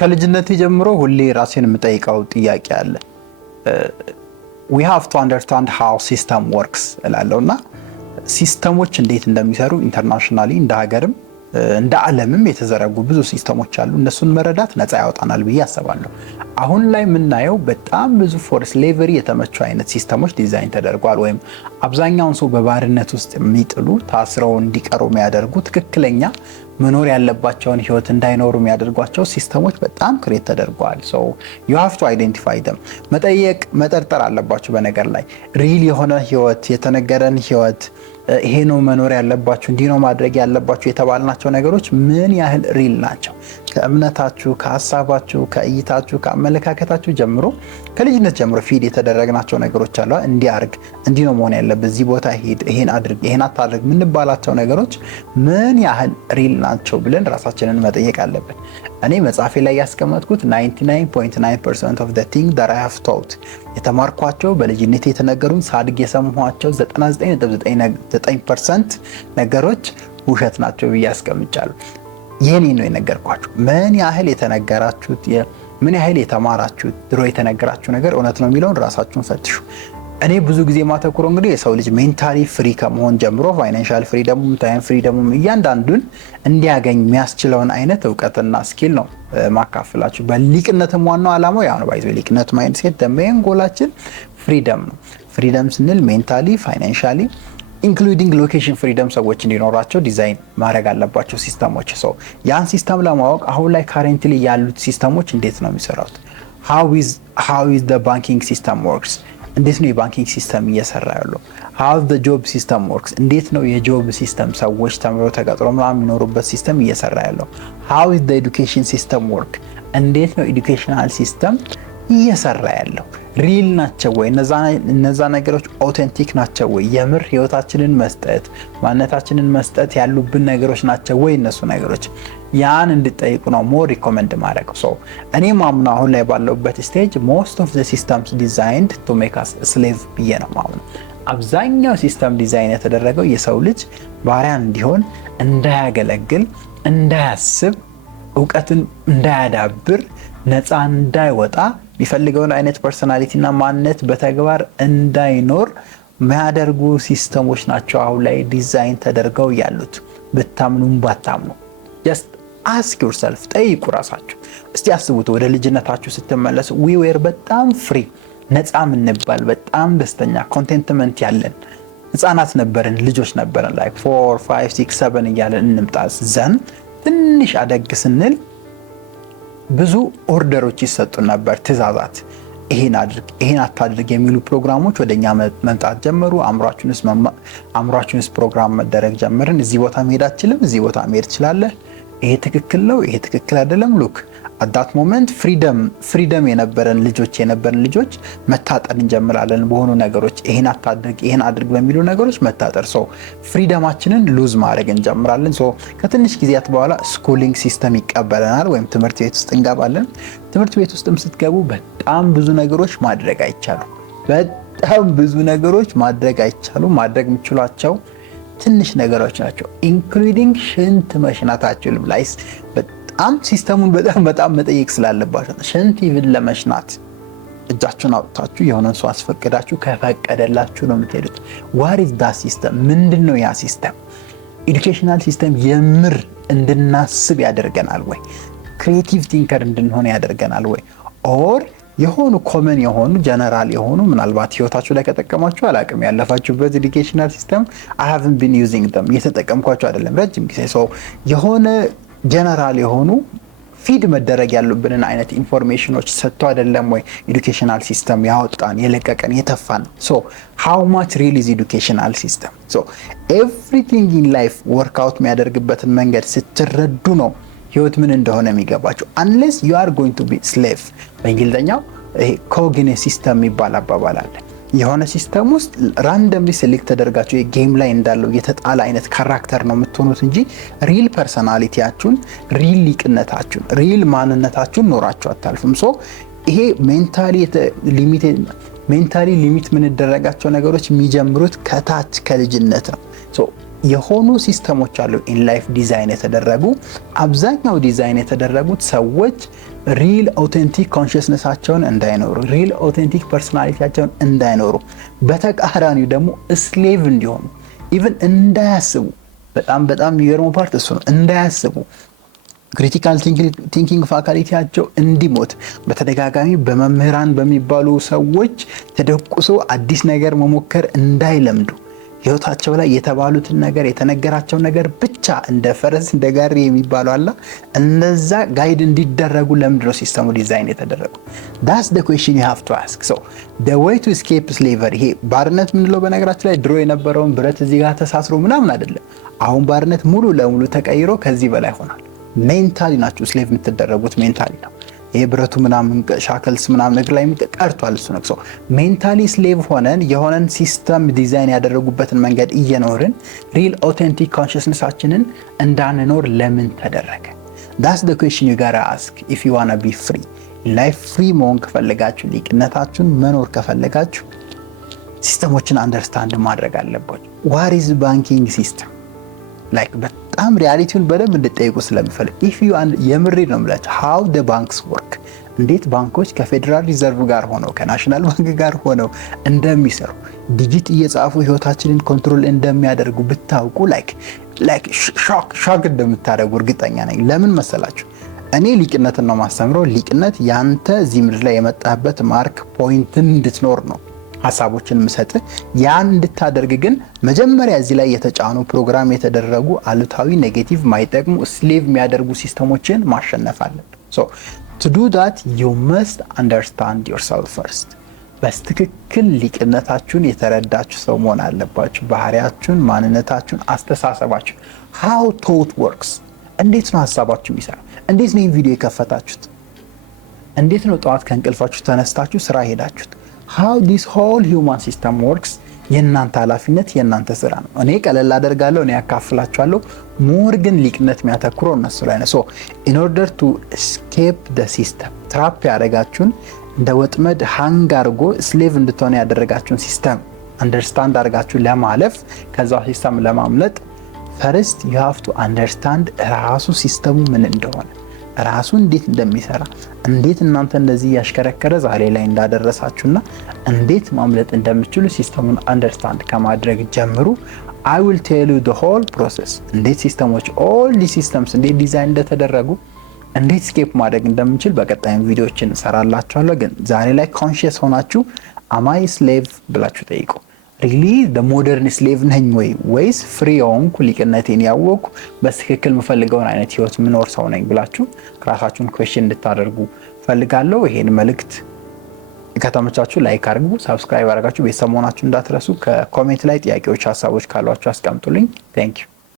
ከልጅነቴ ጀምሮ ሁሌ ራሴን የምጠይቀው ጥያቄ አለ። we have to understand how system works እላለሁና ሲስተሞች እንዴት እንደሚሰሩ ኢንተርናሽናሊ እንደ ሀገርም እንደ ዓለምም የተዘረጉ ብዙ ሲስተሞች አሉ። እነሱን መረዳት ነፃ ያወጣናል ብዬ አስባለሁ። አሁን ላይ የምናየው በጣም ብዙ ፎር ስሌቨሪ የተመቹ አይነት ሲስተሞች ዲዛይን ተደርጓል። ወይም አብዛኛውን ሰው በባርነት ውስጥ የሚጥሉ ታስረው እንዲቀሩ የሚያደርጉ ትክክለኛ መኖር ያለባቸውን ህይወት እንዳይኖሩ የሚያደርጓቸው ሲስተሞች በጣም ክሬት ተደርጓል። so you have to identify them መጠየቅ መጠርጠር አለባችሁ። በነገር ላይ ሪል የሆነ ህይወት የተነገረን ህይወት ይሄ ነው መኖር ያለባችሁ እንዲህ ነው ማድረግ ያለባችሁ የተባልናቸው ነገሮች ምን ያህል ሪል ናቸው? ከእምነታችሁ ከሐሳባችሁ ከእይታችሁ ከአመለካከታችሁ ጀምሮ ከልጅነት ጀምሮ ፊድ የተደረግናቸው ነገሮች አሉ። እንዲያርግ እንዲህ ነው መሆን ያለበት፣ እዚህ ቦታ ሄድ፣ ይሄን አድርግ፣ ይሄን አታድርግ ምንባላቸው ነገሮች ምን ያህል ሪል ናቸው ብለን ራሳችንን መጠየቅ አለብን። እኔ መጽሐፌ ላይ ያስቀመጥኩት 99.9% of the thing that I have taught የተማርኳቸው በልጅነት የተነገሩኝ ሳድግ የሰማኋቸው 99.9% ነገሮች ውሸት ናቸው ብዬ አስቀምጫለሁ። ይሄን ነው የነገርኳችሁ። ምን ያህል የተነገራችሁት ምን ያህል የተማራችሁት ድሮ የተነገራችሁ ነገር እውነት ነው የሚለውን ራሳችሁን ፈትሹ። እኔ ብዙ ጊዜ ማተኩረው እንግዲህ የሰው ልጅ ሜንታሊ ፍሪ ከመሆን ጀምሮ ፋይናንሻል ፍሪደም ታይም ፍሪደም እያንዳንዱን እንዲያገኝ የሚያስችለውን አይነት ዕውቀትና ስኪል ነው ማካፈላችሁ። በሊቅነትም ዋናው ዓላማው ያው ነው። ባይዘው ሊቅነት ማይንድሴት ደሜን ጎላችን ፍሪደም ነው። ፍሪደም ስንል ሜንታሊ ፋይናንሻሊ ኢንክሉዲንግ ሎኬሽን ፍሪደም ሰዎች እንዲኖራቸው ዲዛይን ማድረግ አለባቸው ሲስተሞች። ሰው ያን ሲስተም ለማወቅ አሁን ላይ ካረንትሊ ያሉት ሲስተሞች እንዴት ነው የሚሰሩት? how is the banking system works? እንዴት ነው የባንኪንግ ሲስተም እየሰራ ያለው? how the job system works? እንዴት ነው የጆብ ሲስተም ሰዎች ተምረው ተቀጥረው ምናምን የሚኖሩበት ሲስተም እየሰራ ያለው? how is the education system work? እንዴት ነው ኤዱኬሽናል ሲስተም እየሰራ ያለው? ሪል ናቸው ወይ? እነዛ ነገሮች ኦተንቲክ ናቸው ወይ? የምር ህይወታችንን መስጠት ማንነታችንን መስጠት ያሉብን ነገሮች ናቸው ወይ? እነሱ ነገሮች ያን እንድጠይቁ ነው ሞር ሪኮመንድ ማድረግ። ሶ እኔ ማምና አሁን ላይ ባለውበት ስቴጅ most of the systems designed to make us slave ብዬ ነው ማምነው። አብዛኛው ሲስተም ዲዛይን የተደረገው የሰው ልጅ ባሪያ እንዲሆን፣ እንዳያገለግል፣ እንዳያስብ፣ ዕውቀትን እንዳያዳብር፣ ነፃ እንዳይወጣ ቢፈልገውን አይነት ፐርሰናሊቲ እና ማንነት በተግባር እንዳይኖር የሚያደርጉ ሲስተሞች ናቸው አሁን ላይ ዲዛይን ተደርገው ያሉት። ብታምኑም ባታምኑ just ask yourself ጠይቁ ራሳችሁ። እስቲ አስቡት ወደ ልጅነታችሁ ስትመለሱ we were በጣም ፍሪ ነፃ ምንባል በጣም ደስተኛ ኮንቴንትመንት ያለን ህፃናት ነበርን፣ ልጆች ነበርን። like 4 5 6 7 እያለን እንምጣስ ዘን ትንሽ አደግ ስንል ብዙ ኦርደሮች ይሰጡን ነበር፣ ትእዛዛት። ይሄን አድርግ ይሄን አታድርግ የሚሉ ፕሮግራሞች ወደኛ መምጣት ጀመሩ። አምራችሁንስ ፕሮግራም መደረግ ጀመርን። እዚህ ቦታ መሄድ አትችልም፣ እዚህ ቦታ መሄድ ትችላለህ፣ ይሄ ትክክል ነው፣ ይሄ ትክክል አይደለም። ሉክ at that moment ፍሪደም የነበረን ልጆች መታጠር እንጀምራለን በሆኑ ነገሮች። ይሄን አታድርግ ይሄን አድርግ በሚሉ ነገሮች መታጠር። ሶ ፍሪደማችንን ሉዝ ማድረግ እንጀምራለን። ሶ ከትንሽ ጊዜያት በኋላ ስኩሊንግ ሲስተም ይቀበለናል፣ ወይም ትምህርት ቤት ውስጥ እንገባለን። ትምህርት ቤት ውስጥም ስትገቡ በጣም ብዙ ነገሮች ማድረግ አይቻሉም። ማድረግ የምችሏቸው ትንሽ ነገሮች ናቸው። ኢንክሉዲንግ ሽንት መሽናታችሁ ላይስ በጣም ሲስተሙን በጣም መጠየቅ ስላለባችሁ ሽንት ይብን ለመሽናት እጃችሁን አውጥታችሁ የሆነን ሰው አስፈቅዳችሁ ከፈቀደላችሁ ነው የምትሄዱት። what is that system? ምንድነው ያ ሲስተም? ኤዱኬሽናል ሲስተም የምር እንድናስብ ያደርገናል ወይ? ክሪኤቲቭ ቲንከር እንድንሆን ያደርገናል ወይ? ኦር የሆኑ ኮመን የሆኑ ጀነራል የሆኑ ምናልባት ህይወታችሁ ላይ ከጠቀማችሁ አላቅም ያለፋችሁበት ኤዱኬሽናል ሲስተም I haven't been using them የተጠቀምኳቸው አይደለም ረጅም ጊዜ። ሰው የሆነ ጀነራል የሆኑ ፊድ መደረግ ያሉብንን አይነት ኢንፎርሜሽኖች ሰጥቶ አይደለም ወይ ኤዱኬሽናል ሲስተም ያወጣን የለቀቀን የተፋን? so how much real is educational system? so everything in life work out የሚያደርግበትን መንገድ ስትረዱ ነው ህይወት ምን እንደሆነ የሚገባችሁ። unless you are going to be slave በእንግሊዘኛው ኮግኒቲቭ ሲስተም የሚባል አባባል አለ። የሆነ ሲስተም ውስጥ ራንደምሊ ሴሌክት ተደርጋችሁ የጌም ላይ እንዳለው የተጣለ አይነት ካራክተር ነው የምትሆኑት እንጂ ሪል ፐርሰናሊቲያችሁን፣ ሪል ሊቅነታችሁን፣ ሪል ማንነታችሁን ኖራችሁ አታልፉም። ሶ ይሄ ሜንታሊ ሊሚት ምን ደረጋቸው ነገሮች የሚጀምሩት ከታች ከልጅነት ነው። ሶ የሆኑ ሲስተሞች አሉ ኢን ላይፍ ዲዛይን የተደረጉ። አብዛኛው ዲዛይን የተደረጉት ሰዎች ሪል ኦቴንቲክ ኮንሽስነሳቸውን እንዳይኖሩ፣ ሪል ኦቴንቲክ ፐርሶናሊቲያቸውን እንዳይኖሩ፣ በተቃራኒው ደግሞ ስሌቭ እንዲሆኑ ኢቭን እንዳያስቡ። በጣም የሚገርመው ፓርት እሱ ነው። እንዳያስቡ ክሪቲካል ቲንኪንግ ፋካሊቲያቸው እንዲሞት በተደጋጋሚ በመምህራን በሚባሉ ሰዎች ተደቁሶ አዲስ ነገር መሞከር እንዳይለምዱ ህይወታቸው ላይ የተባሉትን ነገር የተነገራቸውን ነገር ብቻ እንደ ፈረስ እንደ ጋሪ የሚባለው አላ እነዛ ጋይድ እንዲደረጉ ለምንድን ነው ሲስተሙ ዲዛይን የተደረገው? that's the question you have to ask. so the way to escape slavery ይሄ ባርነት ምንለው በነገራችን ላይ ድሮ የነበረውን ብረት እዚህ ጋር ተሳስሮ ምናምን አይደለም። አሁን ባርነት ሙሉ ለሙሉ ተቀይሮ ከዚህ በላይ ሆኗል። ሜንታሊ ናችሁ ስሌቭ የምትደረጉት፣ ሜንታሊ ነው። ይሄ ብረቱ ምናምን ሻከልስ ምናምን ነገር ላይ ቀርቷል። እሱ ነው ሜንታሊ ስሌቭ ሆነን የሆነን ሲስተም ዲዛይን ያደረጉበትን መንገድ እየኖርን ሪል ኦቴንቲክ ኮንሽስነሳችንን እንዳንኖር ለምን ተደረገ? that's the question you gotta ask if you wanna be free. ላይፍ ፍሪ መሆን ከፈለጋችሁ፣ ሊቅነታችሁን መኖር ከፈለጋችሁ ሲስተሞችን አንደርስታንድ ማድረግ አለባችሁ። what is banking system like በጣም ሪያሊቲውን በደንብ እንድትጠይቁ ስለምፈልግ if you የምሬ ነው የምላችሁ how the banks work እንዴት ባንኮች ከፌደራል ሪዘርቭ ጋር ሆነው ከናሽናል ባንክ ጋር ሆነው እንደሚሰሩ ዲጂት እየጻፉ ህይወታችንን ኮንትሮል እንደሚያደርጉ ብታውቁ like ሾክ እንደምታደርጉ እርግጠኛ ነኝ። ለምን መሰላችሁ? እኔ ሊቅነትን ነው ማስተምረው። ሊቅነት ያንተ እዚህ ምድር ላይ የመጣበት ማርክ ፖይንትን እንድትኖር ነው ሐሳቦችን ምሰጥ። ያን እንድታደርግ ግን መጀመሪያ እዚህ ላይ የተጫኑ ፕሮግራም የተደረጉ አሉታዊ ኔጌቲቭ ማይጠቅሙ ስሌቭ የሚያደርጉ ሲስተሞችን ማሸነፍ አለብን። so to do that you must understand yourself first. በስትክክል ሊቅነታችሁን የተረዳችሁ ሰው መሆን አለባችሁ። ባህሪያችሁን፣ ማንነታችሁን፣ አስተሳሰባችሁ how thought works እንዴት ነው ሐሳባችሁ የሚሰራው? እንዴት ነው ቪዲዮ የከፈታችሁት? እንዴት ነው ጠዋት ከእንቅልፋችሁ ተነስታችሁ ስራ ሄዳችሁት? how this whole human system works የእናንተ ኃላፊነት የእናንተ ስራ ነው። እኔ ቀለል አደርጋለሁ፣ እኔ ያካፍላችኋለሁ። ሞር ግን ሊቅነት የሚያተኩረው እነሱ ላይ ነው። so in order to escape the system ትራፕ ያደረጋችሁን እንደ ወጥመድ ሃንግ አድርጎ ስሌቭ እንድትሆኑ ያደረጋችሁን ሲስተም አንደርስታንድ አድርጋችሁ ለማለፍ ከዛ ሲስተም ለማምለጥ first you have to understand ራሱ ሲስተሙ ምን እንደሆነ፣ ራሱ እንዴት እንደሚሰራ፣ እንዴት እናንተ እንደዚህ ያሽከረከረ ዛሬ ላይ እንዳደረሳችሁና እንዴት ማምለጥ እንደምትችሉ ሲስተሙን አንደርስታንድ ከማድረግ ጀምሩ። I will tell you the whole process እንዴት ሲስተሞች all the systems እንዴት ዲዛይን እንደተደረጉ እንዴት ስኬፕ ማድረግ እንደምንችል በቀጣይም ቪዲዮዎችን እሰራላችኋለሁ። ግን ዛሬ ላይ ኮንሺየስ ሆናችሁ am I slave ብላችሁ ጠይቁ። really the modern slave ነኝ ወይስ ፍሪ ሆንኩ ሊቅነቴን ያወቅኩ በትክክል የምፈልገውን አይነት ህይወት ምኖር ሰው ነኝ ብላችሁ ራሳችሁን ኩዌስችን እንድታደርጉ ፈልጋለሁ። ይሄን መልእክት ከተመቻችሁ ላይክ አድርጉ፣ ሰብስክራይብ አድርጋችሁ ቤተሰብ መሆናችሁ እንዳትረሱ። ከኮሜንት ላይ ጥያቄዎች፣ ሐሳቦች ካሏችሁ አስቀምጡልኝ። thank you